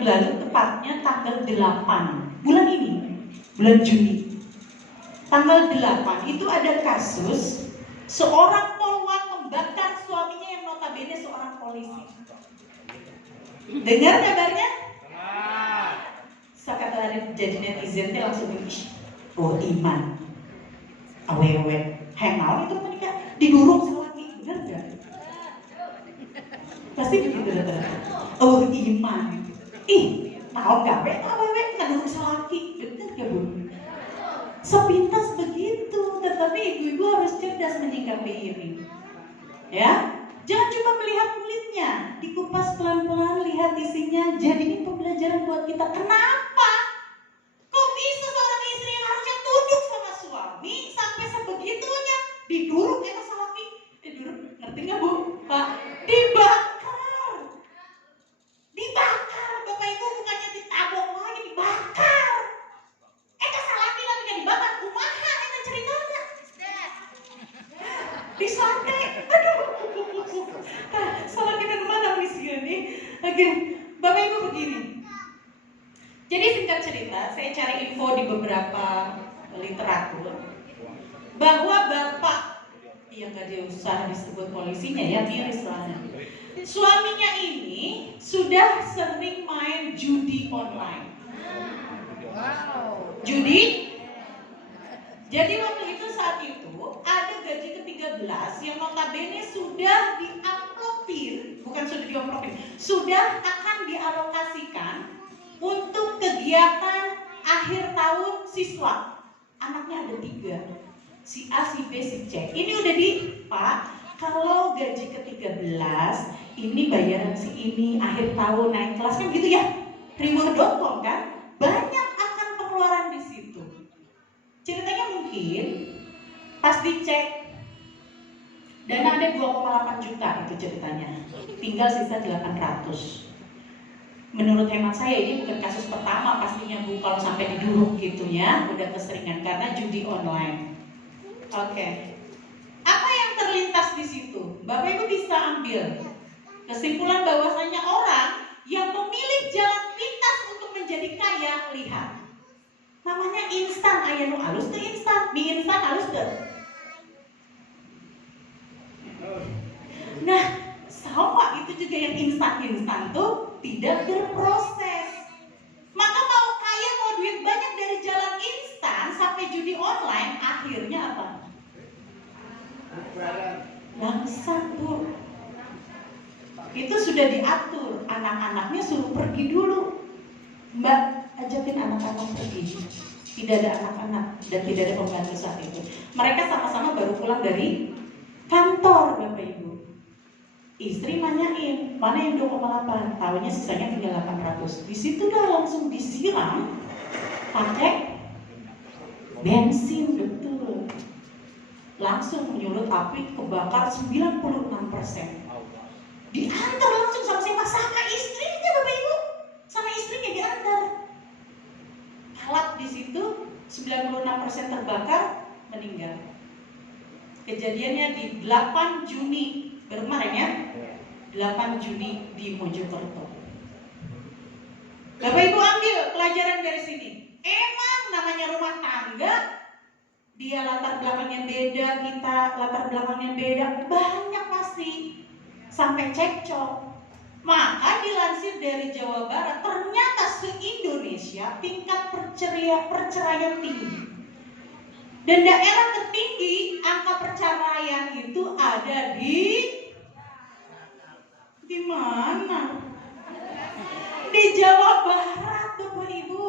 yang lalu, tepatnya tanggal 8 bulan ini, bulan Juni. Tanggal 8 itu ada kasus seorang polwan membakar suaminya yang notabene seorang polisi. Dengar kabarnya? Saya kata jadi netizen langsung begini, oh iman, awewe, hengal itu menikah didurung selagi, benar nggak? Pasti begitu rata-rata. Oh iman, ih, tahu nggak? Awewe ngedurung selagi, benar nggak bu? Sepintas begitu, tetapi ibu-ibu harus cerdas menyikapi ini, ya. Jangan cuma melihat kulitnya, dikupas pelan-pelan, lihat isinya. Jadi ini pembelajaran buat kita. Kenapa? Kok bisa seorang istri yang harusnya tunduk sama suami sampai sebegitunya diduruk enak salaki? Diduruk, ngerti nggak bu? Pak, dibakar, dibakar. Bapak ibu bukannya ditabung lagi, dibakar. Enak salaki tapi nggak dibakar. Kumaha itu ceritanya? Di sate, aduh. Salah kita kemana misi ini? Oke, Bapak Ibu begini. Jadi singkat cerita, saya cari info di beberapa literatur bahwa bapak, yang nggak diusah disebut polisinya ya, miris lah. Suaminya ini sudah sering main judi online. Wow. Judi. Jadi waktu itu saat itu ada gaji ke-13 yang notabene sudah diamplotir, bukan sudah diamplotir, sudah akan dialokasikan untuk kegiatan akhir tahun siswa. Anaknya ada 3, si A, si B, si C. Ini udah di, Pak, kalau gaji ke-13 ini bayaran si ini, akhir tahun naik kelas kan gitu ya, reward.com kan, banyak akan pengeluaran di situ. Ceritanya mungkin pas dicek dana ada 2,8 juta itu ceritanya, tinggal sisa 800. Menurut hemat saya ini bukan kasus pertama pastinya bu, kalau sampai diduruk gitu ya, udah keseringan karena judi online. Oke. Apa yang terlintas di situ? Bapak Ibu bisa ambil kesimpulan bahwasanya orang yang memilih jalan pintas untuk menjadi kaya, lihat. Namanya instan, aya nu alus teh instan, mie instan alus teh. Nah, sama itu juga yang instan tuh tidak berproses. Maka mau kaya, mau duit banyak dari jalan instan sampai judi online, akhirnya apa? Langsat bu. Itu sudah diatur, anak-anaknya suruh pergi dulu. Mbak, ajakin anak-anak pergi. Tidak ada anak-anak dan tidak ada pembantu saat itu. Mereka sama-sama baru pulang dari kantor, Bapak Ibu. Istri nanyain, mana yang 2,8? Tahunya sisanya tinggal 800. Di situ dah langsung disiram pakai bensin, betul. Langsung menyulut api, kebakar 96%. Diantar langsung sama siapa? Sama istrinya, Bapak Ibu. Sama istrinya diantar. Alat di situ 96% terbakar, meninggal. Kejadiannya di 8 Juni kemarin ya, 8 Juni di Mojokerto. Bapak Ibu ambil pelajaran dari sini. Emang namanya rumah tangga, dia latar belakangnya beda, kita latar belakangnya beda, banyak pasti sampai cekcok. Maka dilansir dari Jawa Barat, ternyata se-Indonesia tingkat perceraian tinggi. Dan daerah tertinggi angka perceraian itu ada di mana? Di Jawa Barat, Bapak Ibu.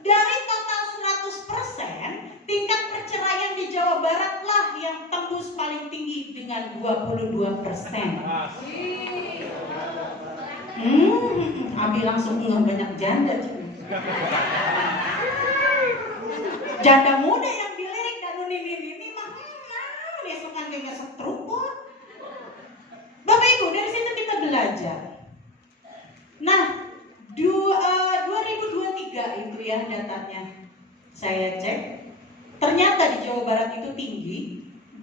Dari total 100%, tingkat perceraian di Jawa Barat lah yang tembus paling tinggi dengan 22%. Abi langsung nggak banyak janda. Janda muda yang dilirik dan ini mah besokan kayak setruk kok. Bapak Ibu, dari situ kita belajar. Nah, 2023 itu ya datanya. Saya cek, ternyata di Jawa Barat itu tinggi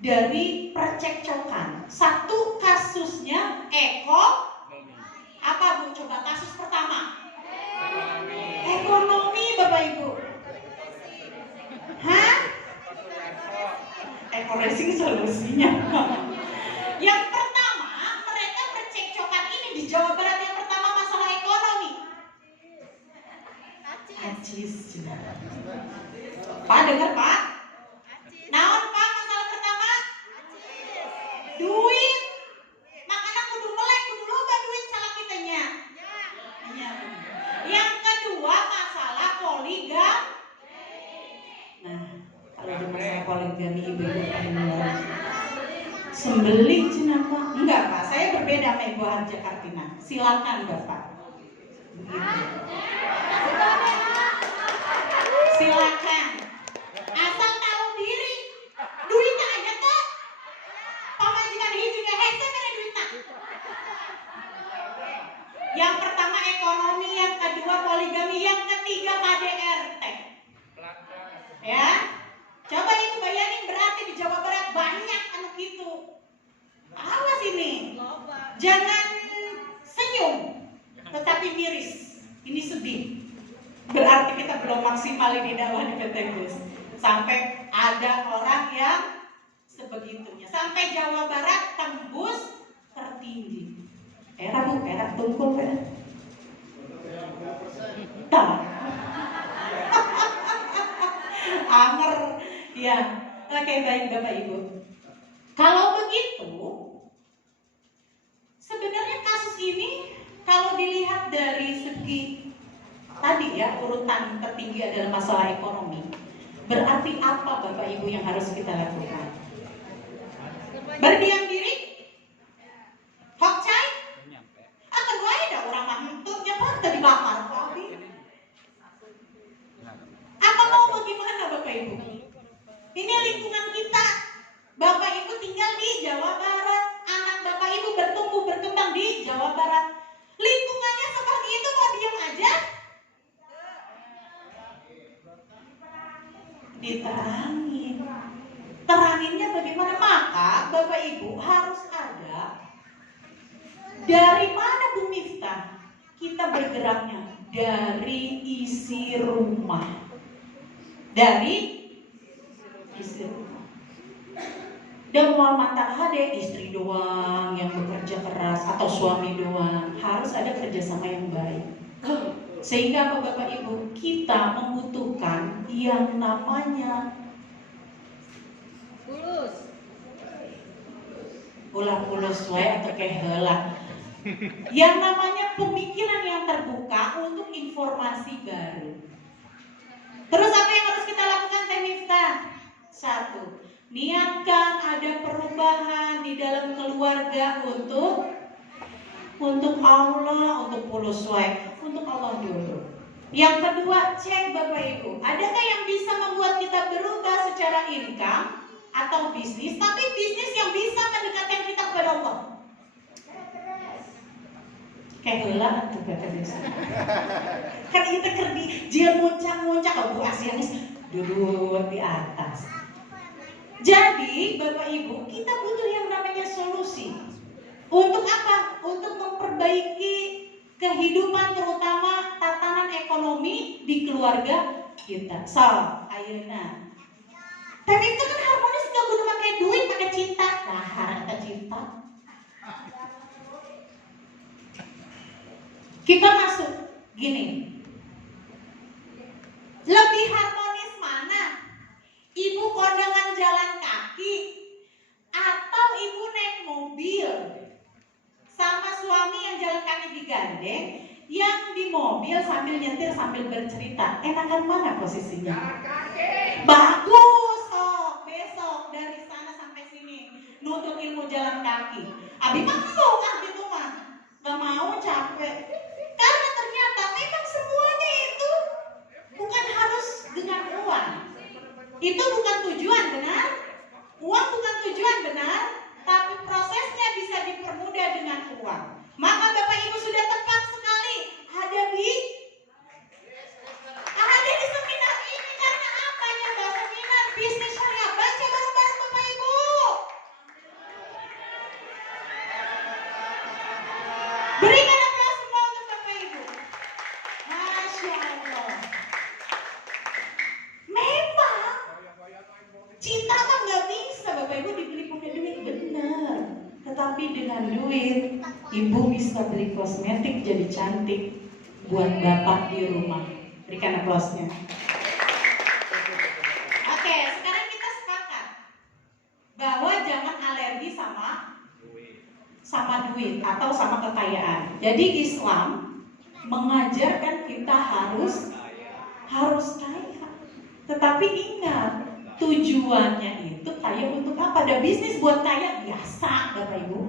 dari percekcokan. Satu kasusnya Eko. Apa Bu? Coba kasus pertama. Bapak Ibu? Hah? Racing solusinya. Yang pertama, mereka percekcokan ini di Jawa Barat. Yang pertama masalah ekonomi. Acis. Pak dengar Pak? Naon Pak masalah pertama? Duit. Makanya kudu melek, kudu loba duit salah kitanya. Iya. Yang kedua masalah poligami. Nah, kalau di masalah poligami ibu-ibu pendengar sembeli cina Pak? Enggak Pak, saya berbeda sama Ibu Harja Kartina. Silakan Bapak. Begitu. Silakan. Asal tahu diri. Duitnya aja tuh. Pamajikan hijaunya hese mere duitnya. Yang pertama ekonomi, yang kedua poligami, yang ketiga KDRT. Ya. Coba Ibu bayangin berarti di Jawa Barat banyak anak itu. Awas ini. Jangan senyum, tetapi miris. Ini sedih. Berarti kita belum maksimal ini dakwah di PT Gus. Sampai ada orang yang sebegitunya. Sampai Jawa Barat tembus tertinggi. Era Bu, era tungkul era. Tak. Anger. Ya, oke baik Bapak Ibu. Kalau begitu, sebenarnya kasus ini kalau dilihat dari segi tadi ya urutan tertinggi adalah masalah ekonomi. Berarti apa Bapak Ibu yang harus kita lakukan? Berdiam diri? Hokcai? Akan wae dah orang mantutnya Pak tadi bakar Pak. Apa mau bagaimana Bapak Ibu? Ini lingkungan kita. Bapak Ibu tinggal di Jawa Barat. Anak Bapak Ibu bertumbuh berkembang di Jawa Barat. Lingkungannya seperti itu mau diam aja? Diterangin. Teranginnya bagaimana? Maka Bapak Ibu harus ada. Dari mana Bu Miftah? Kita bergeraknya dari isi rumah. Dari isi rumah. Dan mau mantap hade istri doang yang bekerja keras atau suami doang, harus ada kerjasama yang baik. Sehingga Bapak Ibu kita membutuhkan yang namanya pulus wae atau keheula. Yang namanya pemikiran yang terbuka untuk informasi baru. Terus apa yang harus kita lakukan Teh Miftah? 1. Niatkan ada perubahan di dalam keluarga untuk Allah, untuk pulus wae, untuk Allah dulu. Yang kedua, cek Bapak Ibu, adakah yang bisa membuat kita berubah secara income atau bisnis, tapi bisnis yang bisa mendekatkan kita kepada Allah. Kayak heula atuh kata desa. Kan kita kerdi, dia muncak-muncak ke Bu Asianis duduk di atas. Jadi Bapak Ibu, kita butuh yang namanya solusi. Untuk apa? Untuk memperbaiki kehidupan terutama tatanan ekonomi di keluarga kita. So, ayeuna. Tapi itu kan harmonis gak kudu pakai duit, pakai cinta. Nah, harta cinta. Kita masuk gini. Lebih harmonis mana? Ibu kondangan jalan kaki atau ibu naik mobil sama suami yang jalan kaki digandeng, yang di mobil sambil nyetir sambil bercerita. Enakan mana posisinya? Jalan kaki. Bagus, sok besok dari sana sampai sini nuntut ilmu jalan kaki. Abi mah mau kan gitu mah, gak mau capek. Karena ternyata memang semuanya itu bukan harus dengan uang. Itu bukan tujuan, benar? Uang bukan tujuan, benar? Tapi prosesnya bisa dipermudah dengan uang. Maka Bapak Ibu sudah tepat sekali ada di seminar ini. Karena apa ya Mbak? Seminar bisnis syariah. Baca bareng-bareng Bapak Ibu. Berikan aplaus semua untuk dengan duit, ibu bisa beli kosmetik jadi cantik buat bapak di rumah. Berikan aplausnya. Oke, sekarang kita sepakat bahwa jangan alergi sama duit atau sama kekayaan. Jadi Islam mengajarkan kita harus kaya. Tetapi ingat, tujuannya itu kaya untuk apa? Ada bisnis buat kaya biasa, Bapak Ibu.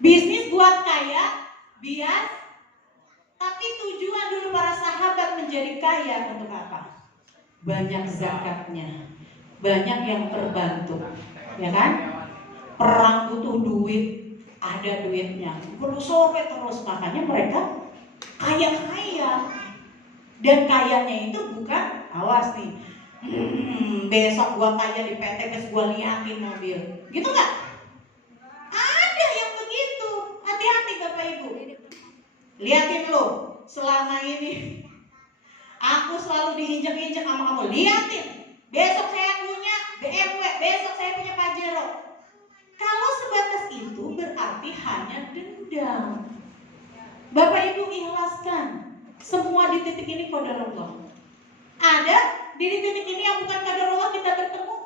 Bisnis buat kaya biasa. Tapi tujuan dulu para sahabat menjadi kaya untuk apa? Banyak zakatnya, banyak yang terbantu, ya kan? Perang butuh duit, ada duitnya, perlu sobek terus, makanya mereka kaya. Dan kayanya itu bukan, awas nih, besok gua kaya di PT terus gua liatin mobil, gitu nggak? Ada yang begitu, hati-hati Bapak Ibu. Liatin lo, selama ini aku selalu diinjak-injak sama kamu, liatin. Besok saya punya BMW, besok saya punya Pajero. Kalau sebatas itu berarti hanya dendam. Bapak Ibu ikhlaskan. Semua di titik ini qadarullah. Ada di titik ini yang bukan qadarullah kita bertemu.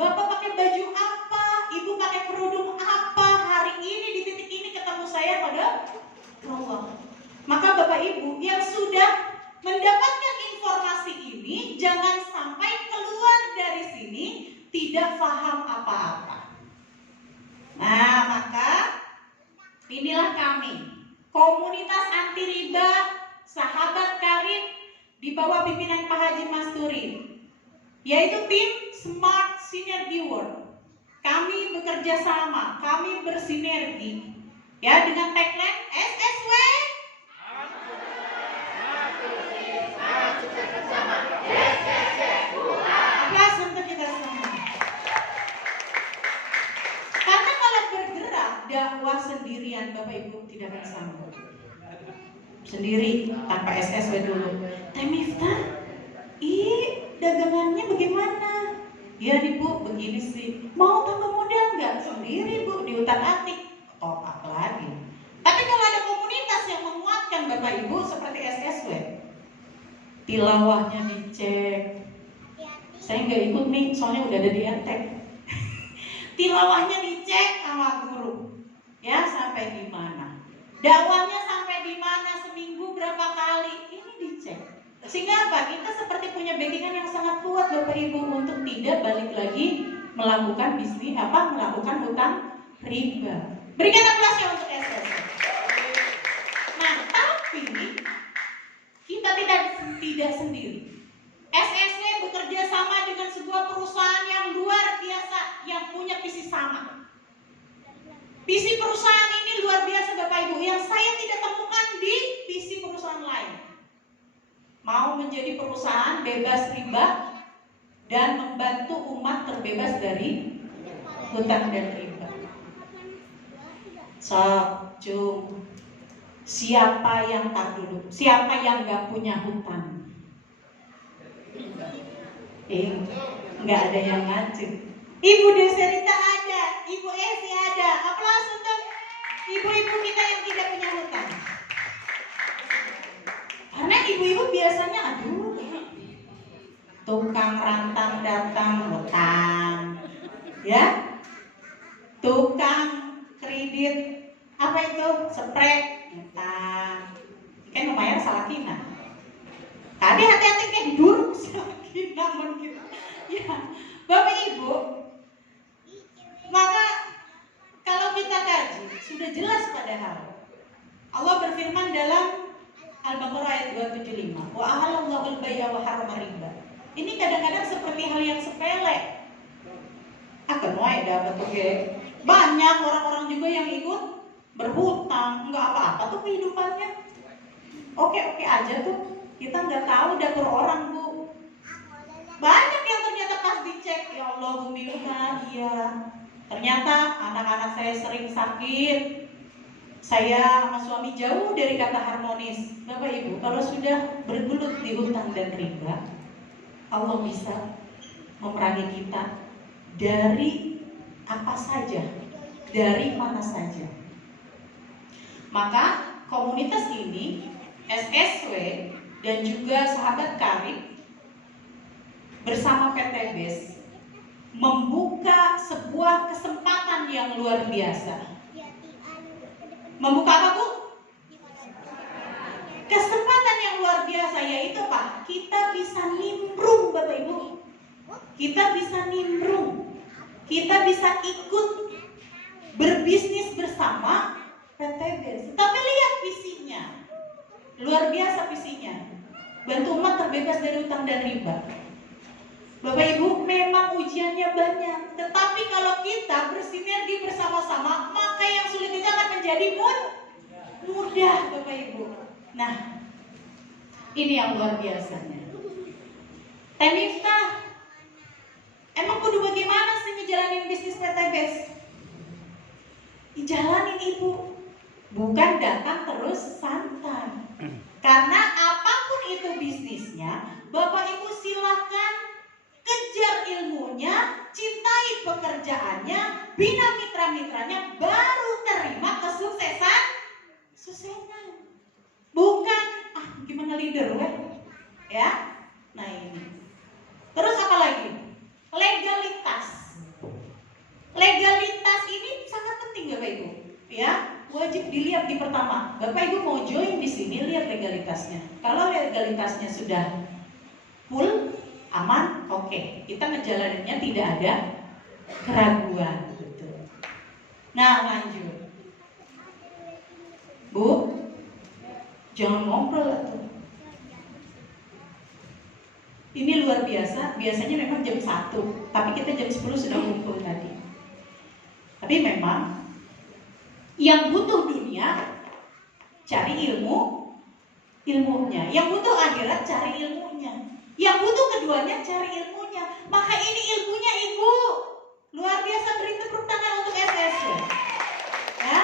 Bapak pakai baju apa, ibu pakai kerudung apa, hari ini di titik ini ketemu saya qadarullah. Maka Bapak Ibu yang sudah mendapatkan informasi ini, jangan sampai keluar dari sini tidak paham apa-apa. Nah, maka inilah kami, komunitas anti riba, sahabat karib di bawah pimpinan Pak Haji Masturi, yaitu tim Smart Synergy World. Kami bekerja sama, kami bersinergi, ya, dengan tagline SSW. Aplaus untuk kita semua. Karena kalau bergerak dakwah sendirian, Bapak Ibu tidak akan sanggup. Sendiri tanpa SSW dulu. Teh Miftah, dagangannya bagaimana? Ya nih Bu, begini sih. Mau tambah modal nggak? Sendiri Bu, di utak-atik. Top up lagi. Tapi kalau ada komunitas yang menguatkan Bapak Ibu seperti SSW, tilawahnya dicek. Saya nggak ikut nih, soalnya udah ada di RTEK. Tilawahnya dicek sama guru, ya, sampai di mana? Dakwahnya sampai di mana, seminggu berapa kali, ini dicek. Sehingga apa? Kita seperti punya backingan yang sangat kuat Bapak Ibu untuk tidak balik lagi melakukan bisnis melakukan hutang riba. Berikan aplausnya untuk SSW. Nah, tapi kita tidak sendiri. SSW bekerja sama dengan sebuah perusahaan yang luar biasa, yang punya visi sama. Visi perusahaan ini luar biasa Bapak Ibu, yang saya tidak temukan di visi perusahaan lain. Mau menjadi perusahaan bebas riba dan membantu umat terbebas dari hutang dan riba. Cung, siapa yang siapa yang nggak punya hutang? Nggak ada yang ngacung. Ibu Deserita ada, Ibu Esi ada. Aplaus untuk ibu-ibu kita yang tidak punya hutang. Karena ibu-ibu biasanya, tukang rantang datang hutang, ya, tukang kredit apa itu, spray hutang, kan lumayan salah kina. Tadi hati-hati kayak duduk salah kina mungkin. Ya, Bapak Ibu, maka kalau kita kaji sudah jelas padahal Allah berfirman dalam Al-Baqarah ayat 275, wa ahallallahu al-bai'a wa harrama riba. Ini kadang-kadang seperti hal yang sepele. Akan wae dapat oke. Banyak orang-orang juga yang ikut berhutang, enggak apa-apa tuh kehidupannya. Oke aja tuh. Kita nggak tahu dapur orang, Bu. Banyak yang ternyata pas dicek, ya Allah Umi iya. Ternyata anak-anak saya sering sakit. Saya sama suami jauh dari kata harmonis. Bapak Ibu, kalau sudah bergelut di hutang dan riba, Allah bisa memerangi kita dari apa saja dari mana saja. Maka komunitas ini, SSW dan juga sahabat karib bersama PT BES membuka sebuah kesempatan yang luar biasa. Membuka apa, Bu? Kesempatan yang luar biasa, yaitu apa? Kita bisa nimbrung, Bapak Ibu. Kita bisa nimbrung. Kita bisa ikut berbisnis bersama PT BES. Tapi lihat visinya. Luar biasa visinya. Bantu umat terbebas dari utang dan riba. Bapak Ibu, memang ujiannya banyak. Tetapi kalau kita bersinergi bersama-sama, maka yang sulit itu akan menjadi mudah, Bapak Ibu. Nah, ini yang luar biasanya. Teh Miftah, emang kudu bagaimana sih ngejalanin bisnis PT BES? Dijalanin Ibu, bukan datang terus santai. Karena apapun itu bisnisnya, Bapak Ibu silahkan kejar ilmunya, cintai pekerjaannya, bina mitra-mitranya, baru terima kesuksesan. Bukan, gimana leader weh? Ya, nah ini. Terus apa lagi? Legalitas. Legalitas ini sangat penting Bapak Ibu. Ya, wajib dilihat di pertama. Bapak Ibu mau join di sini, lihat legalitasnya. Kalau legalitasnya sudah full, aman, oke. Kita ngejalaninnya tidak ada keraguan. Betul. Nah, lanjut. Bu, jangan ngobrol tuh. Ini luar biasa. Biasanya memang jam 1, tapi kita jam 10 sudah kumpul tadi. Tapi memang yang butuh dunia cari ilmunya. Yang butuh akhirat cari ilmunya. Yang butuh keduanya cari ilmunya. Maka ini ilmunya Ibu. Luar biasa, beri tepuk tangan untuk SSW. Ya.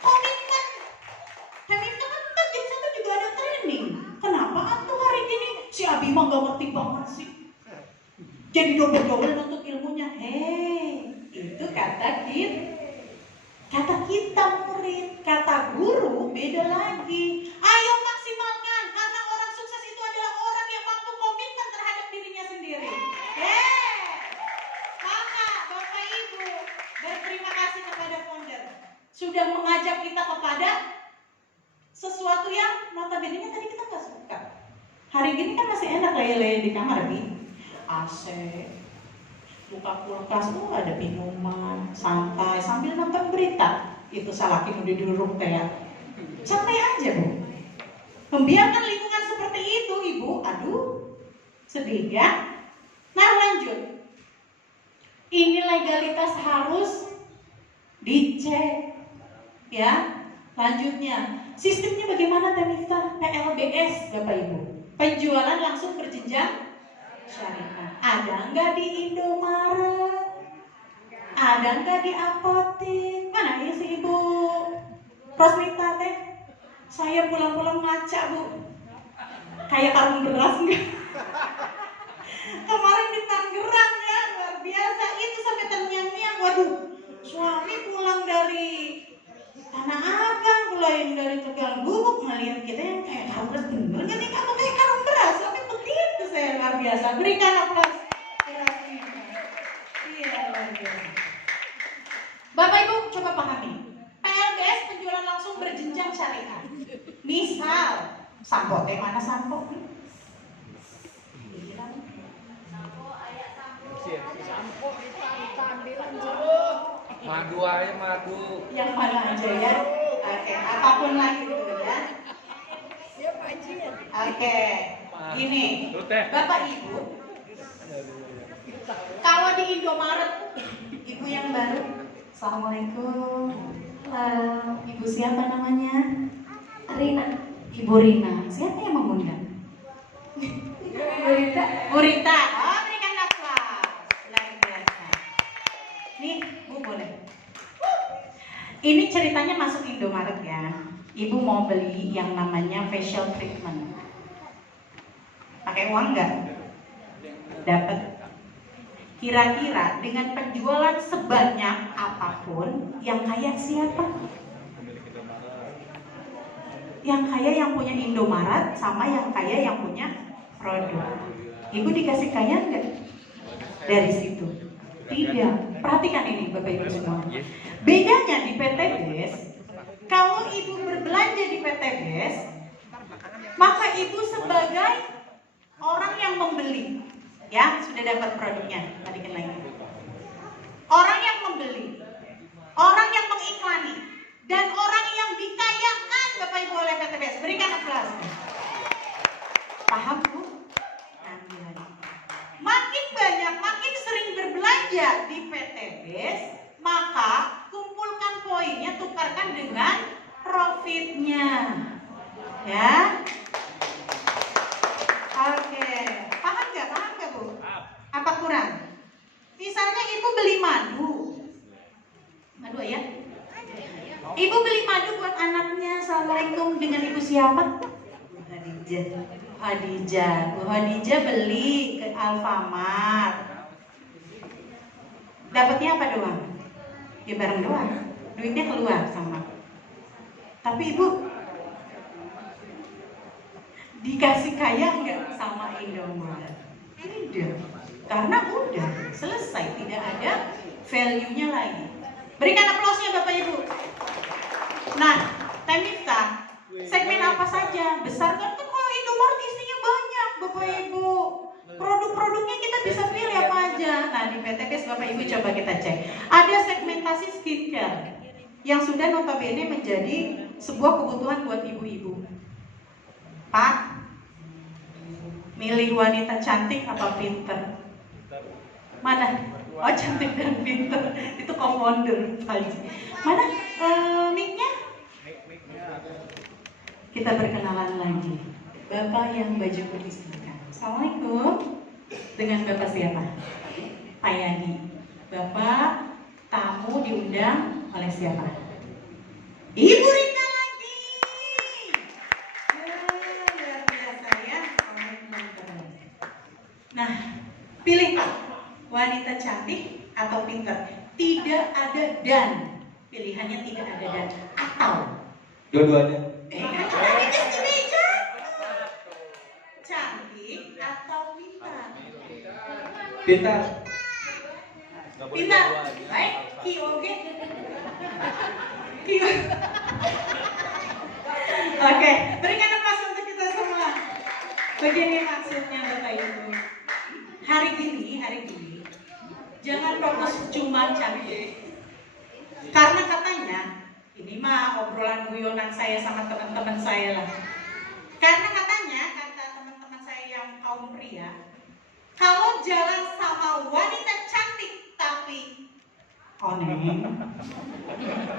Komitmen. Komitmen kan jam 1 juga ada training. Kenapa antum hari gini si Abi mah gak ngerti banget sih? Jadi double-double untuk ilmunya. Itu kata kita murid. Kata guru beda lagi. Ayo maksimalkan, karena orang sukses itu adalah orang yang mampu komitmen terhadap dirinya sendiri. Maka Bapak Ibu berterima kasih kepada founder sudah mengajak kita kepada sesuatu yang notabene tadi kita gak suka. Hari gini kan masih enak lele di kamar nih, AC, buka kulkas, ada minuman, santai sambil nonton berita. Itu salah udah duduk kayak santai aja Bu. Membiarkan lingkungan seperti itu Ibu, aduh sedih ya. Nah lanjut, ini legalitas harus dicek ya. Lanjutnya, sistemnya bagaimana Teh Miftah? PLBS Bapak Ibu, penjualan langsung berjenjang syariah. Ada nggak di Indomaret? Ada nggak di apotek? Mana ya si Ibu Rosmita teh? Saya pulang-pulang ngaca Bu, kayak karung beras nggak? Kemarin di Tangerang ya, luar biasa. Itu sampai terngiang-ngiang. Waduh, suami pulang dari Tanah Abang, pulang dari Tegal Gubuk, ngelihat kita yang kayak karung beras. Bener nggak nih kamu kayak karung beras? Sampai begitu saya, luar biasa. Berikan aplaus. Iya, luar biasa. Bapak Ibu coba pahami, PLBS penjualan langsung berjenjang syariah. Misal, sampo teh mana sampo? Madu aja madu. Yang mana aja ya? Oke, apapun lagi gitu ya. Oke, gini, Bapak Ibu, kalau di Indomaret, Ibu yang baru, Assalamualaikum. Ibu siapa namanya? Rina. Ibu Rina. Siapa yang mengundang? Bu Rita. Oh, berikan aplaus. Luar biasa. Nih, Bu boleh. Ini ceritanya masuk Indomaret ya. Ibu mau beli yang namanya facial treatment. Pakai uang nggak? Dapat. Kira-kira dengan penjualan sebanyak apapun, yang kaya siapa? Yang kaya yang punya Indomaret sama yang kaya yang punya produk. Ibu dikasih kaya enggak dari situ? Tidak. Perhatikan ini Bapak Ibu semua. Bedanya di PT BES, kalau ibu berbelanja di PT BES, maka ibu sebagai orang yang membeli, ya sudah dapat produknya. Balikin lagi. Orang yang membeli, orang yang mengiklani, dan orang yang dikayakan Bapak Ibu oleh PT BES. Berikan aplaus. Paham Bu? Makin banyak, makin sering berbelanja di PT BES, maka kumpulkan poinnya, tukarkan dengan profitnya. Ya. Oke. Paham nggak? Paham nggak Bu? Apa kurang? Misalnya ibu beli madu. Madu ya? Ibu beli madu buat anaknya. Assalamualaikum, dengan ibu siapa? Hadijah. Bu Hadijah beli ke Alfamart. Dapatnya apa doang? Ya barang doang. Duitnya keluar sama. Tapi ibu dikasih kaya nggak sama Indomaret? Tidak. Karena udah selesai, tidak ada value-nya lagi. Berikan aplausnya Bapak Ibu. Nah, Temifta, segmen apa saja? Besar kan kalau Indomaret isinya banyak Bapak Ibu. Produk-produknya kita bisa pilih apa aja. Nah, di PT BES Bapak Ibu coba kita cek. Ada segmentasi skincare yang sudah notabene menjadi sebuah kebutuhan buat ibu-ibu. Pak, milih wanita cantik apa pinter? Mana? Oh, cantik dan pinter. Itu co-founder Mana mic-nya? Kita berkenalan lagi. Bapak yang baju putih silakan. Assalamualaikum. Dengan Bapak siapa? Pak Yadi. Bapak tamu diundang oleh siapa? Ibu Rita lagi. Ya, luar biasa ya. Nah, pilih Pak. Wanita cantik atau pintar? Tidak ada dan. Pilihannya tidak ada dan. Atau dua-duanya. Kan tadi di meja. Cantik atau pintar? Pintar. Pintar. Baik, Oke. Oke, berikan nafas untuk kita semua. Begini maksudnya Bapak Ibu. Hari ini jangan fokus cuma cantik. Karena katanya, ini mah obrolan guyonan saya sama teman-teman saya lah. Karena katanya, kata teman-teman saya yang kaum pria, kalau jalan sama wanita cantik tapi oneng,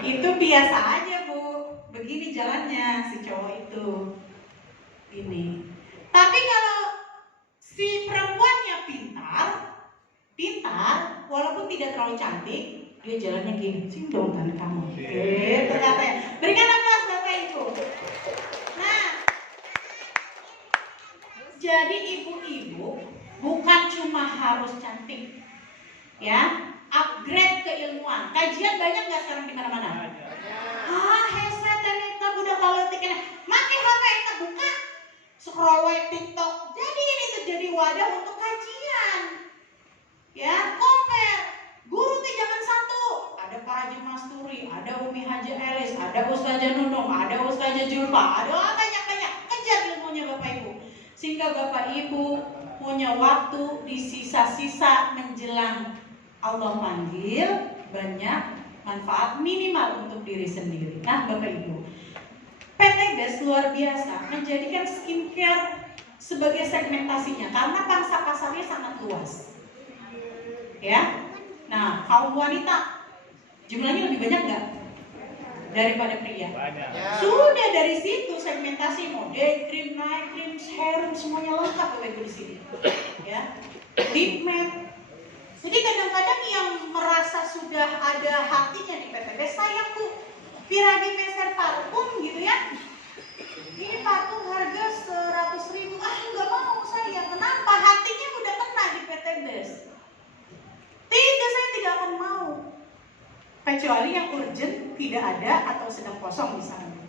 itu biasa aja Bu. Begini jalannya si cowok itu. Ini. Tapi kalau si perempuannya pintar, walaupun tidak terlalu cantik, dia jalannya gini, dong tanda kamu. Gitu katanya. Berikan aplaus Bapak Ibu. Nah, jadi ibu-ibu bukan cuma harus cantik, ya, upgrade keilmuan. Kajian banyak nggak sekarang di mana-mana? Headset dan itu udah kalau tiketnya, makai HP itu buka, scroll TikTok. Jadi ini tuh jadi wadah untuk kajian, ya, compare. Guru di zaman satu, ada Pak Haji Masturi, ada Umi Haji Elis, ada Ustazah Nunung, ada Ustazah Julfa, ada banyak-banyak. Kejar ilmunya Bapak Ibu, sehingga Bapak Ibu punya waktu di sisa-sisa menjelang Allah panggil, banyak manfaat minimal untuk diri sendiri. Nah Bapak Ibu, PT BES luar biasa menjadikan skincare sebagai segmentasinya karena pangsa pasarnya sangat luas, ya. Nah, kaum wanita jumlahnya lebih banyak nggak daripada pria? Banyak. Sudah dari situ segmentasi mau day cream, night cream, serum, semuanya lengkap Bapak Ibu di sini. Ya, deep matte. Jadi kadang-kadang yang merasa sudah ada hatinya di PT BES, sayang Bu, Piragi Peser parfum gitu ya. Ini parfum harga 100.000, nggak mau saya. Kenapa? Hatinya udah kena di PT BES. kecuali yang urgent tidak ada atau sedang kosong misalnya.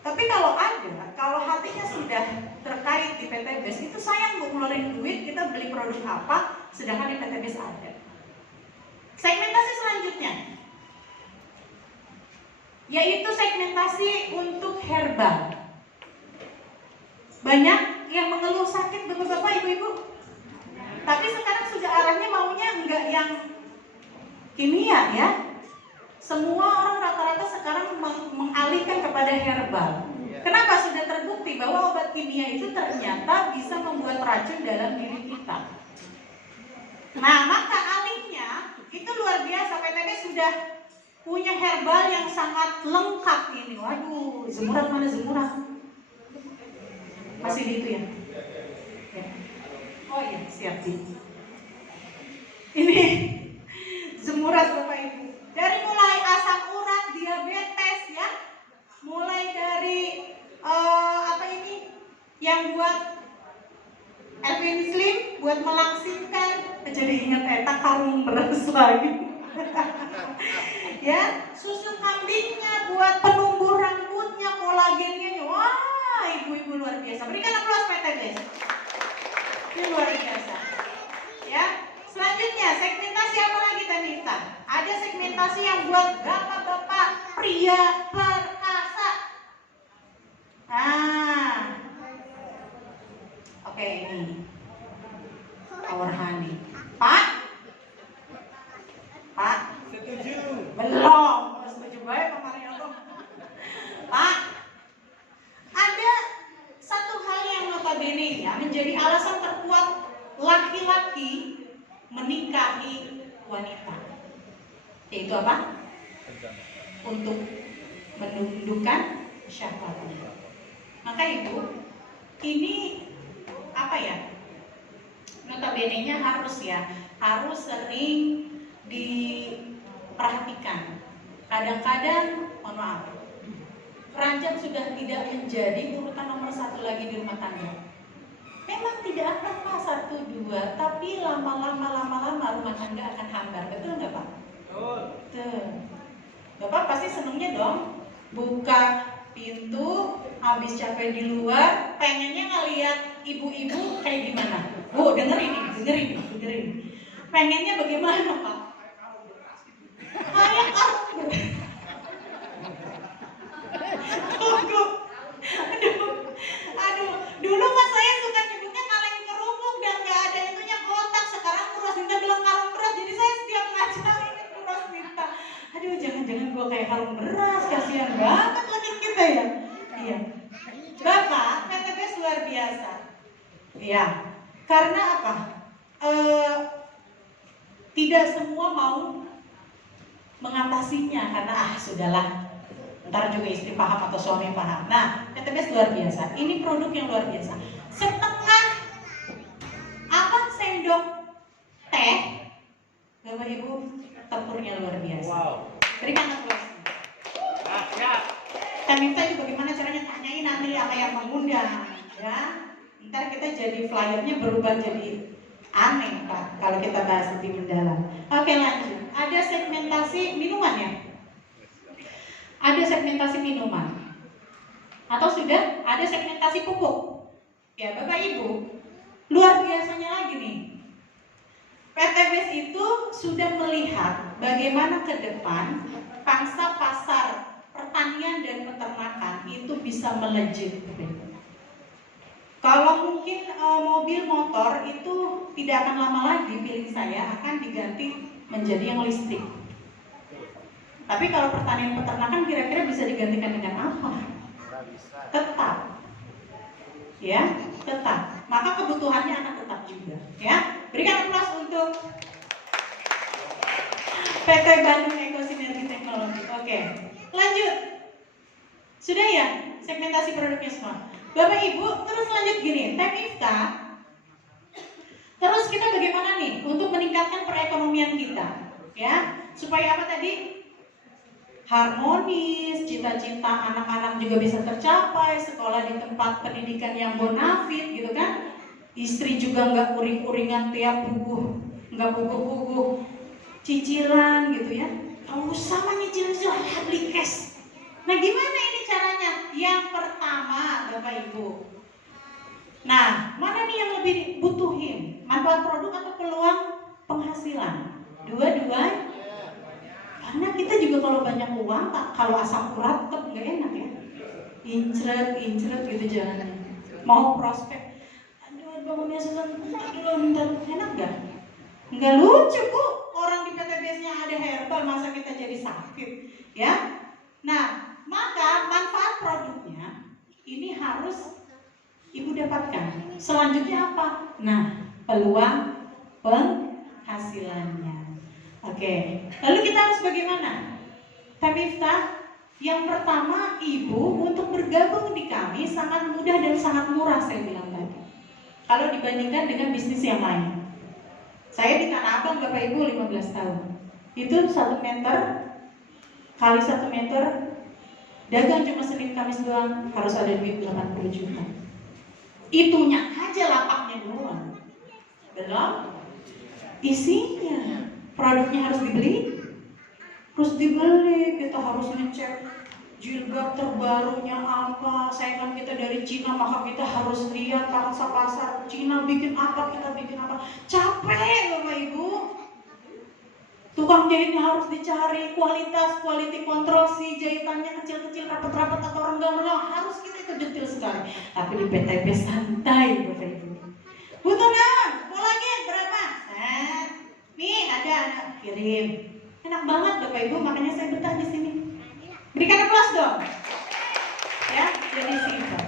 Tapi kalau ada, kalau hatinya sudah terkait di PT BES, itu sayang Bu ngeluarin duit kita beli produk apa sedangkan di PT BES ada. Segmentasi selanjutnya yaitu segmentasi untuk herbal. Banyak yang mengeluh sakit Bapak-bapak, Ibu-ibu. Tapi sekarang sudah arahnya maunya enggak yang kimia ya. Semua orang rata-rata sekarang mengalihkan kepada herbal. Kenapa? Sudah terbukti bahwa obat kimia itu ternyata bisa membuat racun dalam diri kita. Nah, maka alihnya itu luar biasa. PTB sudah punya herbal yang sangat lengkap ini. Waduh, zemurat mana zemurat? Masih di itu ya? Oh iya, siap sih. Ini zemurat Bapak Ibu. Dari mulai asam urat, diabetes ya, mulai dari apa ini yang buat Elvin Slim buat melangsingkan, jadi ingat eta karung beras lagi. Ya, susu kambingnya buat penumbuh rambutnya, kolagennya, wah ibu-ibu luar biasa. Berikan aplaus PT BES. Ini luar biasa. Ya. Selanjutnya, segmentasi apa lagi Tanita? Ada segmentasi yang buat bapak-bapak pria perkasa. Nah, oke ini Our Honey. Pak? Setuju. Belum. Setuju baik kemarin aku. Pak, ada satu hal yang notabene ya menjadi alasan terkuat laki-laki menikahi wanita, yaitu apa? Untuk menundukkan syahwatnya. Maka Ibu, ini apa ya? Notabene-nya harus sering diperhatikan. Kadang-kadang, mohon maaf, ranjang sudah tidak menjadi urutan nomor 1 lagi di rumah tangga. Memang tidak akan Pak 1, 2, tapi lama-lama rumah tangga akan hambar. Betul nggak Pak? Betul. Bapak pasti senengnya dong buka pintu, habis capek di luar, pengennya ngeliat ibu-ibu kayak gimana? Bu, dengerin. Pengennya bagaimana Pak? Kayak aku. Tunggu. Aduh, dulu mas saya suka nyebutnya kaleng kerupuk dan nggak ada itunya kotak. Sekarang Rosminta bilang karung beras, jadi saya setiap ngajar ini Rosminta. Aduh, jangan-jangan gua kayak karung beras, kasihan banget lagi kita ya. Iya. Bapak, PT BES luar biasa. Iya. Karena apa? Tidak semua mau mengatasinya karena sudahlah. Ntar juga istri paham atau suami paham. Nah, PT BES luar biasa. Ini produk yang luar biasa. Setengah sendok teh, Bapak Ibu, tempurnya luar biasa. Wow. Berikan aplaus. Kita minta juga bagaimana caranya, tanyain nanti apa yang mengundang, ya. Ntar kita jadi flyernya berubah jadi aneh Pak kalau kita bahas lebih mendalam. Oke, lanjut. Ada segmentasi minuman ya. Ada segmentasi minuman atau sudah ada segmentasi pupuk ya Bapak Ibu. Luar biasanya lagi nih, PT BES itu sudah melihat bagaimana ke depan pangsa pasar pertanian dan peternakan itu bisa melejit. Kalau mungkin mobil motor itu tidak akan lama lagi, feeling saya akan diganti menjadi yang listrik. Tapi kalau pertanian peternakan kira-kira bisa digantikan dengan apa? Tetap. Ya, tetap. Maka kebutuhannya akan tetap juga, ya. Berikan aplaus untuk PT Bandung Ekosinergi Teknologi. Oke. Lanjut. Sudah ya segmentasi produknya semua. Bapak Ibu, terus lanjut gini, Tech IFTA. Terus kita bagaimana nih untuk meningkatkan perekonomian kita, ya? Supaya apa tadi? Harmonis, cita-cita anak-anak juga bisa tercapai, sekolah di tempat pendidikan yang bonafit gitu kan. Istri juga nggak uring-uringan tiap buku, nggak buku-buku cicilan gitu ya. Gak usah nyicil-nyicil, beli cash. Nah gimana ini caranya? Yang pertama Bapak Ibu, nah mana nih yang lebih butuhin? Manfaat produk atau peluang penghasilan? Dua-duanya. Karena kita juga kalau banyak uang, kalau asam urat tetap gak enak ya. Incret gitu jalannya. Mau prospek, aduh bangunnya susah, aduh bentar, enak gak? Nggak lucu Bu, orang di PTBS-nya ada herbal, masa kita jadi sakit ya? Nah, maka manfaat produknya ini harus Ibu dapatkan. Selanjutnya apa? Nah, peluang penghasilannya. Oke, lalu kita harus bagaimana? Tabifta, yang pertama Ibu untuk bergabung di kami sangat mudah dan sangat murah saya bilang tadi. Kalau dibandingkan dengan bisnis yang lain. Saya di Tanah Abang Bapak Ibu 15 tahun. Itu 1 meter kali 1 meter dagang cuma Senin Kamis doang harus ada duit 80 juta. Itunya aja lapaknya doang. Belum isinya. Produknya harus dibeli, kita harus ngecek jilbab terbarunya apa, saingan kita dari Cina, maka kita harus lihat pangsa pasar Cina bikin apa, kita bikin apa. Capek Bapak Ibu. Tukang jahitnya harus dicari, quality control, si jahitannya kecil-kecil, rapat-rapat atau renggang-renggang, harus kita itu detail sekali. Tapi di PTB santai Bapak Ibu. Butuh naon? Kolagen berapa? Nih ada, kirim. Enak banget Bapak Ibu, makanya saya betah di sini. Berikan aplaus dong. Ya, jadi simpel.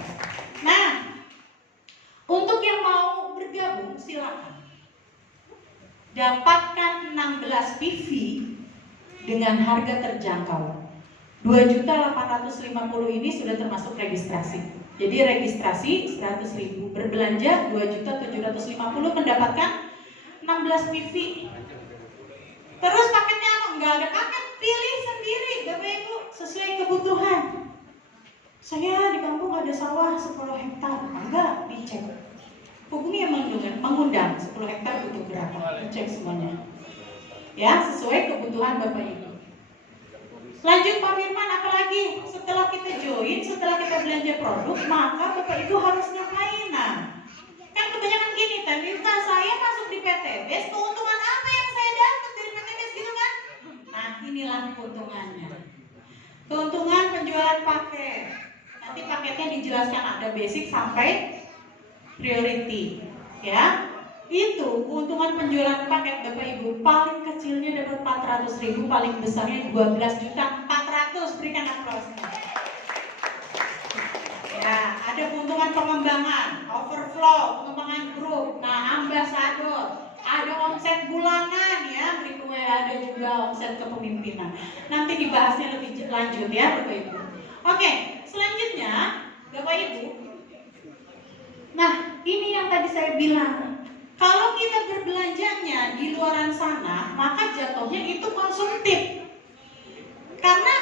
Nah, untuk yang mau bergabung silakan. Dapatkan 16 PV dengan harga terjangkau. 2.850.000 ini sudah termasuk registrasi. Jadi registrasi 100.000, berbelanja 2.750 mendapatkan 16 PV. Terus paketnya apa? Enggak ada paket, pilih sendiri Bapak Ibu sesuai kebutuhan. Saya di kampung ada sawah 10 hektar, enggak dicek. Hubungi yang mengundang 10 hektar butuh berapa, dicek semuanya. Ya, sesuai kebutuhan Bapak Ibu. Lanjut Pak Firman, apalagi setelah kita join, setelah kita belanja produk, maka Bapak Ibu harus ngapain? Nah, kan kebanyakan gini, Tabifta, saya masuk di PTBS, keuntungan apa yang saya dapat dari PTBS gitu kan? Nah, inilah keuntungannya. Keuntungan penjualan paket. Nanti paketnya dijelaskan ada basic sampai priority, ya. Itu keuntungan penjualan paket Bapak Ibu, paling kecilnya dapat 400.000, paling besarnya 12.400.000. Berikan aplausnya. Ya, ada keuntungan pengembangan, overflow, pengembangan grup, nah ambassador, ada omset bulanan ya, berikutnya ada juga omset kepemimpinan. Nanti dibahasnya lebih lanjut ya Bapak Ibu. Oke, selanjutnya Bapak Ibu. Nah, ini yang tadi saya bilang. Kalau kita berbelanjanya di luaran sana, maka jatuhnya itu konsumtif. Karena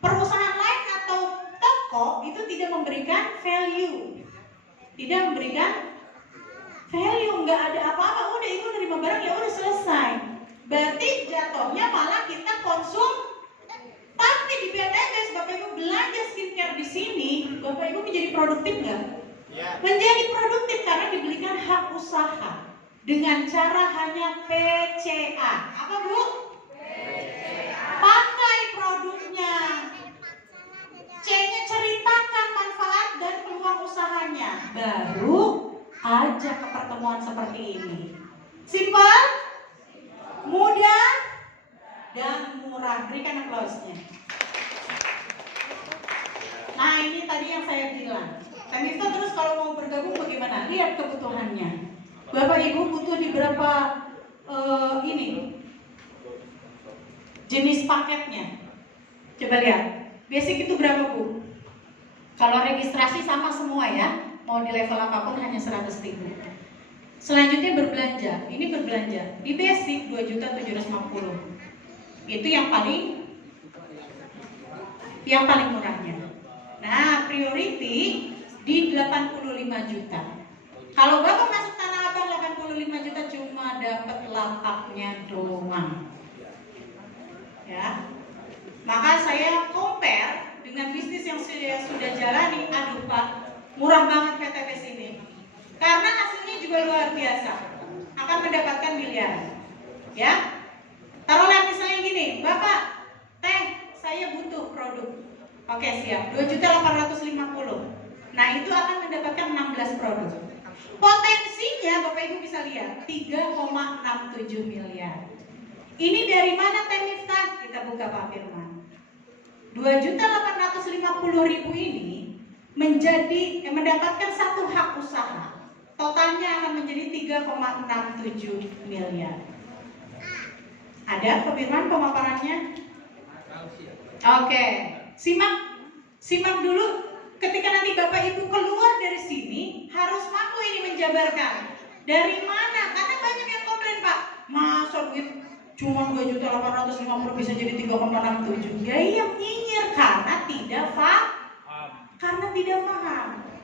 perusahaan lain atau toko itu tidak memberikan value. Tidak memberikan value, nggak ada apa-apa, udah ibu nerima barang ya udah selesai. Berarti jatuhnya malah kita konsum. Tapi di PTBS Bapak Ibu belanja skincare di sini, Bapak Ibu menjadi produktif nggak? Menjadi produktif karena dibelikan hak usaha dengan cara hanya PCA. Apa Bu? PCA. Pakai produknya. C-nya ceritakan manfaat dan peluang usahanya. Baru ajak ke pertemuan seperti ini. Simpel, mudah, dan murah. Berikan aplausnya. Nah ini tadi yang saya bilang. Tabifta terus kalau mau bergabung bagaimana? Lihat kebutuhannya. Bapak Ibu butuh di berapa jenis paketnya? Coba lihat. Basic itu berapa Bu? Kalau registrasi sama semua ya. Mau di level apapun hanya 100.000. Selanjutnya berbelanja. Ini berbelanja. Di basic 2.750.000. Itu yang paling murahnya. Nah, priority di 85 juta. Kalau Bapak masuk Tanah Abang 85 juta cuma dapat lapaknya doang. Ya. Maka saya compare dengan bisnis yang saya sudah jalani, aduh Pak, murah banget PTBS ini. Karena hasilnya juga luar biasa, akan mendapatkan miliaran. Ya, taruhlah misalnya gini, Bapak, Teh, saya butuh produk. Oke siap, 2.850.000. Nah itu akan mendapatkan 16 produk. Potensinya Bapak Ibu bisa lihat 3,67 miliar. Ini dari mana Teh Miftah? Kita buka Pak Firman. 2.850.000 ini mendapatkan satu hak usaha. Totalnya akan menjadi 3,67 miliar. Ada Pak Firman pemaparannya? Oke, simak dulu. Ketika nanti Bapak Ibu keluar dari sini, harus mampu ini menjabarkan. Dari mana? Karena banyak yang komplain Pak, masa duit cuma 2.850.000 bisa jadi 3,67. Ya iya nyinyir karena tidak paham.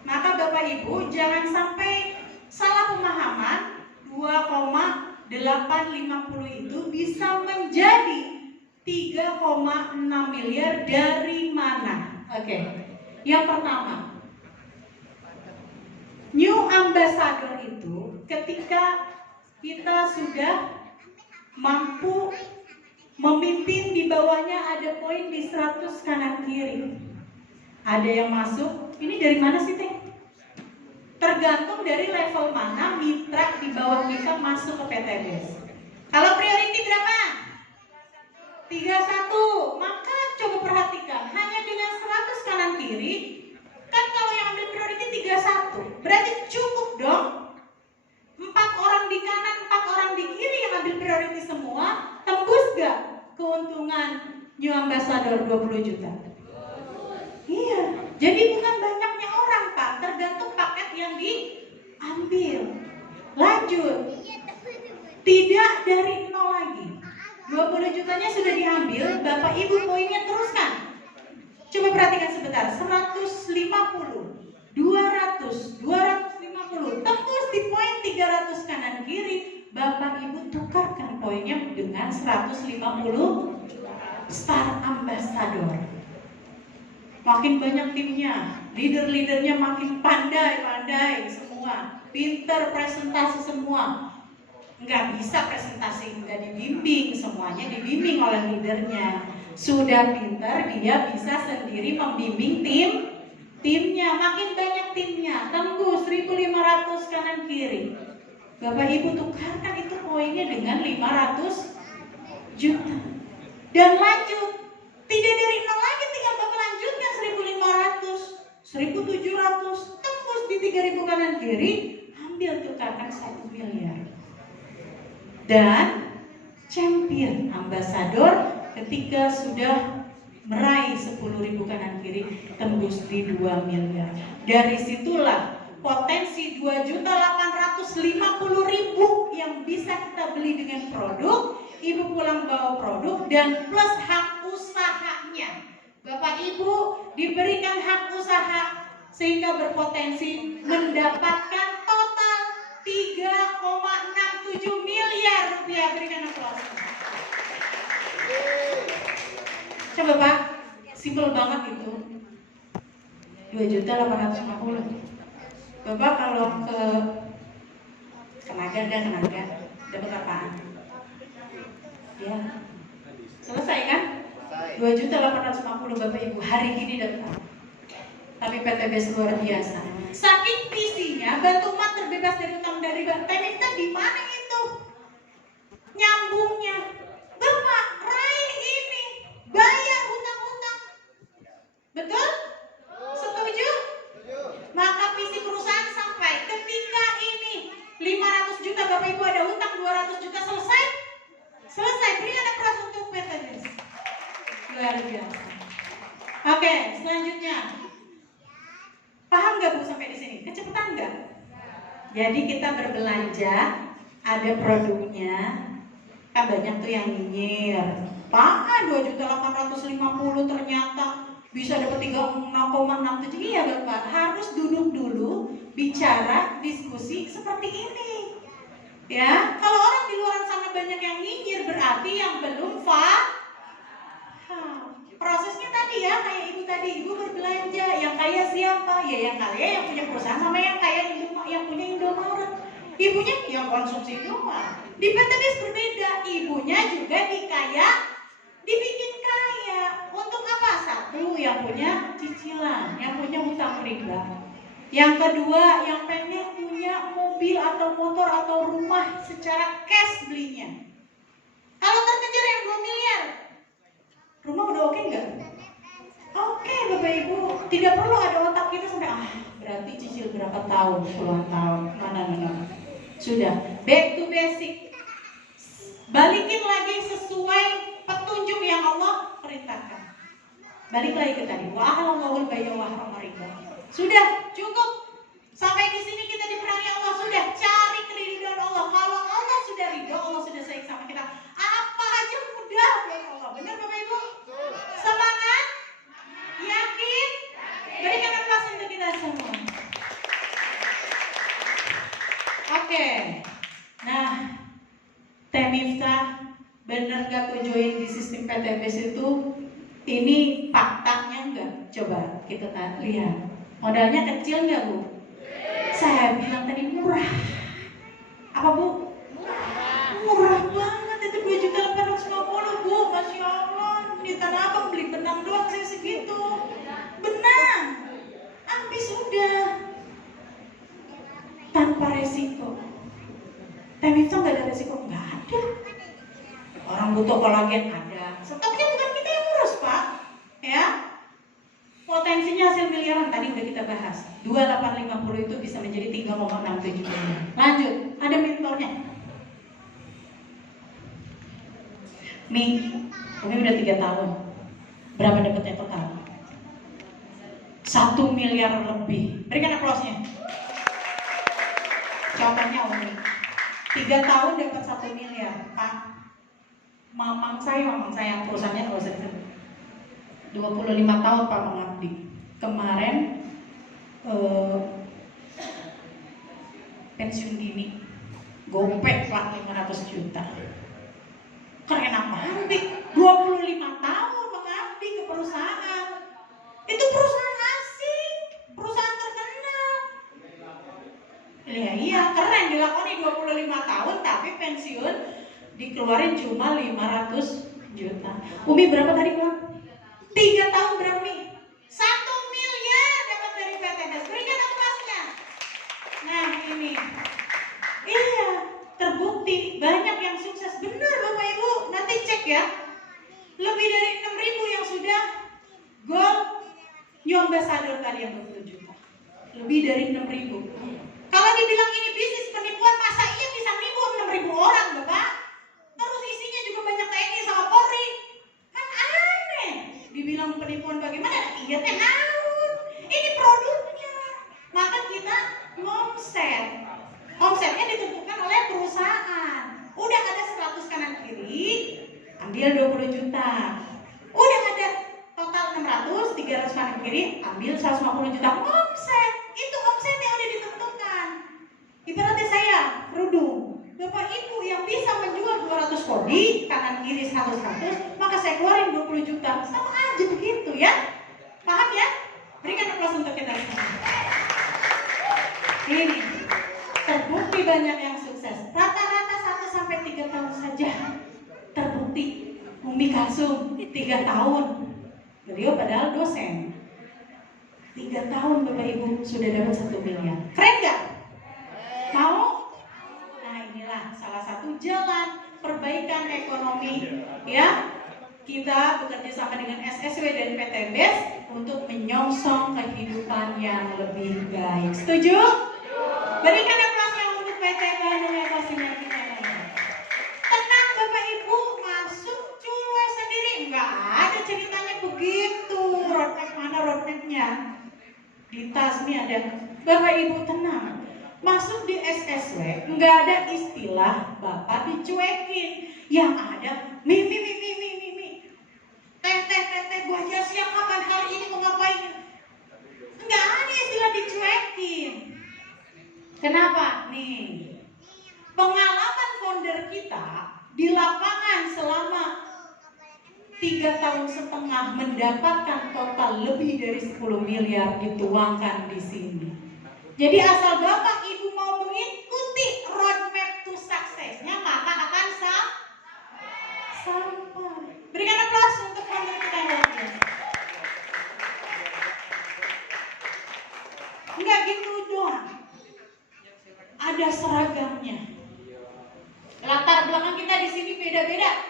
Maka Bapak Ibu jangan sampai salah pemahaman. 2,850 itu bisa menjadi 3,6 miliar dari mana? Oke. Yang pertama, new ambassador itu ketika kita sudah mampu memimpin, di bawahnya ada poin di 100 kanan kiri. Ada yang masuk, ini dari mana sih Teh? Tergantung dari level mana mitra di bawah kita masuk ke PTBS. Kalau priority berapa? 31. Maka coba perhatikan, hanya dengan 100 kanan kiri, kan kalau yang ambil priority 31, berarti cukup dong. 4 orang di kanan, 4 orang di kiri yang ambil priority semua, tembus gak keuntungan new ambassador 20 juta? Iya, jadi bukan banyaknya orang Pak, tergantung paket yang diambil. Lanjut, tidak dari nol lagi. 20 jutanya sudah diambil, Bapak Ibu poinnya teruskan. Coba perhatikan sebentar, 150, 200, 250, tembus di poin 300 kanan kiri, Bapak Ibu tukarkan poinnya dengan 150 Star Ambassador. Makin banyak timnya, leader-leadernya makin pandai semua, pinter presentasi semua. Nggak bisa presentasi, nggak dibimbing, semuanya dibimbing oleh leadernya. Sudah pinter, dia bisa sendiri membimbing timnya. Makin banyak timnya, tembus 1.500 kanan kiri. Bapak Ibu tukarkan itu poinnya dengan 500 juta. Dan lanjut, tidak dari nol lagi, tinggal Bapak lanjutkan 1.500, 1.700, tembus di 3.000 kanan kiri, ambil tukarkan 1 miliar. Dan champion ambassador ketika sudah meraih 10.000 kanan kiri, tembus di 2 miliar. Dari situlah potensi 2.850.000 yang bisa kita beli dengan produk, Ibu pulang bawa produk dan plus hak usahanya. Bapak Ibu diberikan hak usaha sehingga berpotensi mendapatkan total 3,67 miliar rupiah. Berikan aplaus. Coba Pak, simpel banget itu. 2.850. Bapak kalau ke tenaga dapat apaan? Ya, selesai kan? 2.850 Bapak Ibu hari ini dapat. Tapi PTBS luar biasa. Saking visinya, Bantu Umat terbebas dari utang dari Bank Temita, di mana itu nyambungnya? Bapak raih ini, bayar hutang-hutang. Betul? Setuju? Maka visi perusahaan sampai ketika ini 500 juta Bapak Ibu ada hutang 200 juta selesai. Berikan aplaus untuk PTBS. Luar biasa. Oke, selanjutnya. Paham nggak Bu sampai di sini? Kecepatan nggak? Jadi kita berbelanja, ada produknya, kan banyak tuh yang nyinyir. Pak, 2.850 ternyata bisa dapat 3,67. Iya Bapak, harus duduk dulu, bicara, diskusi seperti ini. Ya, kalau orang di luar sana banyak yang nyinyir, berarti yang belum Prosesnya tadi ya, kayak ibu tadi, ibu berbelanja. Yang kaya siapa? Ya yang kaya yang punya perusahaan sama yang kaya yang punya Indomaret. Ibunya yang konsumsi Indomaret. Di PTBS berbeda, ibunya juga dibikin kaya. Untuk apa? Satu, yang punya cicilan, yang punya hutang riba. Yang kedua, yang pengen punya mobil atau motor atau rumah secara cash belinya. Kalau terkejar yang 2 miliar, rumah udah oke nggak? Oke, Bapak Ibu, tidak perlu ada otak kita sampai berarti cicil berapa tahun, puluhan tahun, mana. Sudah, back to basic. Balikin lagi sesuai petunjuk yang Allah perintahkan. Balik lagi ke tadi. Wa ahlallahu al-bai'a wa harrama riba. Sudah, cukup. Sampai di sini kita diperangi Allah. Sudah, cari keridhaan Allah. Kalau Allah sudah ridho, Allah sudah sayang sama kita. Apa aja mudah buat Allah. Benar Bapak Ibu? Semangat? Yakin? Berikan aplaus untuk kita semua. Oke. Nah, Teh Miftah, benar gak tuh join di sistem PTBS itu? Ini faktanya enggak? Coba kita lihat. Modalnya kecil enggak, Bu? Saya bilang tadi murah. Apa, Bu? Murah banget. Itu 2.850.000, Bu. Masya Allah. Di Tanah Abang beli benang doang saya segitu. Benang. Habis udah. Tanpa resiko. Teh Miftah nggak ada resiko? Nggak ada. Orang butuh kolagen ada. Stoknya bukan kita yang urus, Pak. Ya. Potensinya hasil miliaran tadi udah kita bahas. 2.850 itu bisa menjadi 3,67 miliar. Lanjut, ada mentornya. Ini udah 3 tahun. Berapa dapatnya total? 1 miliar lebih. Berikan aplausnya. Contohnya Umi. 3 tahun dapat 1 miliar, Pak. Mamang saya perusahaannya nggak usah disebut. 25 tahun Pak mengabdi. Kemarin pensiun dini, gopek Pak 500 juta. Keren apaan, Bi? 25 tahun mengabdi ke perusahaan. Itu perusahaan asing, perusahaan terkenal. Iya, keren dilakoni 25 tahun tapi pensiun dikeluarin cuma 500 juta. Umi berapa tadi, Bang? 3 tahun berapa nih? 1 miliar dapat dari PTBS. Berikan aplausnya. Nah ini, iya terbukti banyak yang sukses. Benar Bapak Ibu, nanti cek ya. Lebih dari 6.000 yang sudah gold new ambassador tadi yang 20 juta. Lebih dari 6.000. Kalau dibilang ini bisnis penipuan, masa iya bisa nipu 6.000 orang, Bapak? Terus isinya juga banyak TNI sama Polri. Kan aneh. Dibilang penipuan bagaimana? Iya teh naon. Ini produknya. Maka kita ngomset. Omsetnya ditentukan oleh perusahaan. Udah ada 100 kanan kiri, ambil 20 juta. Udah ada total 600, 300 kanan kiri, ambil 150 juta. Omset. Itu omsetnya udah ditentukan. Ibaratnya saya, kerudung. Bapak Ibu yang bisa menjual 200 kodi, kanan kiri 100, maka saya keluarin 20 juta. Sama aja begitu ya. Paham ya? Berikan aplaus untuk kita semua. Ini terbukti banyak yang sukses. Rata-rata 1-3 tahun saja terbukti. Umi Kalsum 3 tahun. Beliau padahal dosen. 3 tahun Bapak Ibu sudah dapat 1 miliar. Keren gak? Mau? Nah inilah salah satu jalan perbaikan ekonomi ya. Kita bekerja sama dengan SSW dan PTBS untuk menyongsong kehidupan yang lebih baik. Setuju? Berikan aplaus yang untuk PT Bandung ekosistem kita. Tenang Bapak Ibu, masuk cuy sendiri. Enggak ada ceritanya begitu. Roadmap mana roadmapnya? Di tas nih ada. Bapak Ibu tenang. Masuk di SSW, nggak ada istilah Bapak dicuekin. Yang ada mimi. Teh, gua aja siang kapan hari ini mau ngapain? Nggak ada istilah dicuekin. Kenapa? Nih, pengalaman founder kita di lapangan selama 3 tahun setengah mendapatkan total lebih dari 10 miliar dituangkan di sini. Jadi asal Bapak Ibu mau mengikuti roadmap to suksesnya, maka akan sampai. Berikan aplaus untuk founder kita yang luar biasa. Enggak gitu doang. Ada seragamnya. Latar belakang kita di sini beda-beda.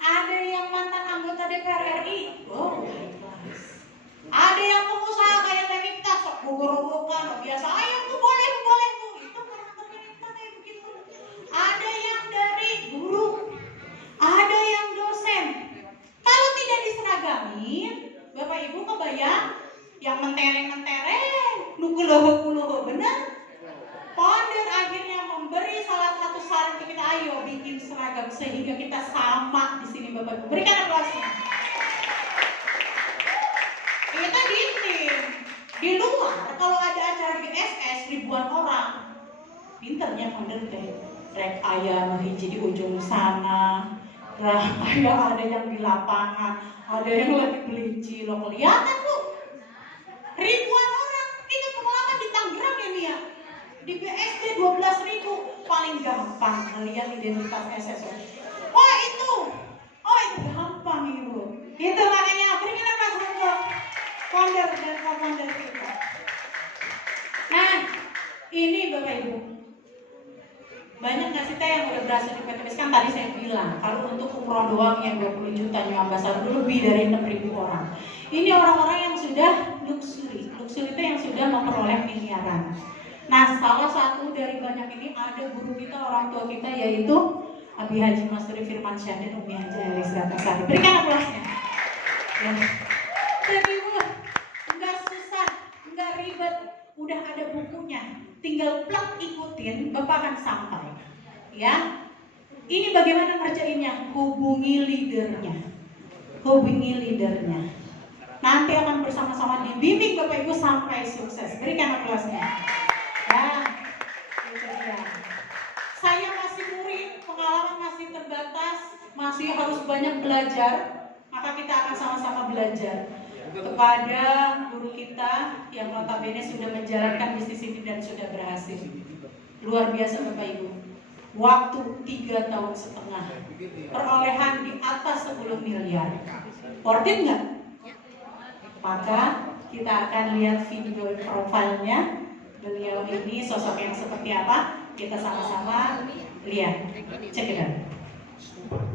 Ada yang mantan anggota DPR RI, wow, ikhlas. Ada yang pengusaha kayak Temikta, sok gogor-gogokan, biasa, ayo tuh boleh bu, itu karakternya Temikta kayak begitu. Ada yang dari guru, ada yang dosen. Kalau tidak diseragamin, Bapak Ibu kebayang, yang mentereng, nukuloho-kuloho, benar? Founder akhirnya memberi salah satu saran ke kita, ayo bikin seragam sehingga kita sama di sini Bapak Ibu. Berikan aplausnya. Kita di tim, di luar kalau ada acara BSS ribuan orang, pinternya founder teh. Rek ayah menghiji di ujung sana, ayah ada yang di lapangan, ada yang lagi beli cilok. Kelihatan bu, ribuan orang. Itu pengalaman di Tangerang ya Mia. Di BSD 12.000 paling gampang melihat identitas SSO. Oh itu gampang ibu. Itu makanya berikan aplaus untuk founder dan co-founder kita. Nah ini Bapak Ibu, banyak nggak sih teh yang udah berhasil di PTBS? Kan tadi saya bilang kalau untuk umroh doang yang 20 juta new ambassador lebih dari 6.000 orang. Ini orang-orang yang sudah luxury itu yang sudah memperoleh miliaran. Nah, salah satu dari banyak ini ada guru kita, orang tua kita, yaitu Abi Haji Masuri Firman Syah dan Umi Haji Elis Ratnasari. Berikan aplausnya. Ya. Jadi nggak susah, nggak ribet, udah ada bukunya. Tinggal plak ikutin, Bapak akan sampai. Ya, ini bagaimana ngerjainnya? Hubungi leadernya. Nanti akan bersama-sama dibimbing Bapak Ibu sampai sukses. Berikan aplausnya. Nah, itu dia. Saya masih murid, pengalaman masih terbatas, masih harus banyak belajar, maka kita akan sama-sama belajar kepada guru kita yang notabene sudah menjalankan bisnis ini dan sudah berhasil. Luar biasa Bapak Ibu. Waktu 3 tahun setengah, perolehan di atas 10 miliar. Worth it nggak? Maka kita akan lihat video profilnya. Beliau ini sosok yang seperti apa? Kita sama-sama lihat. Cek it out.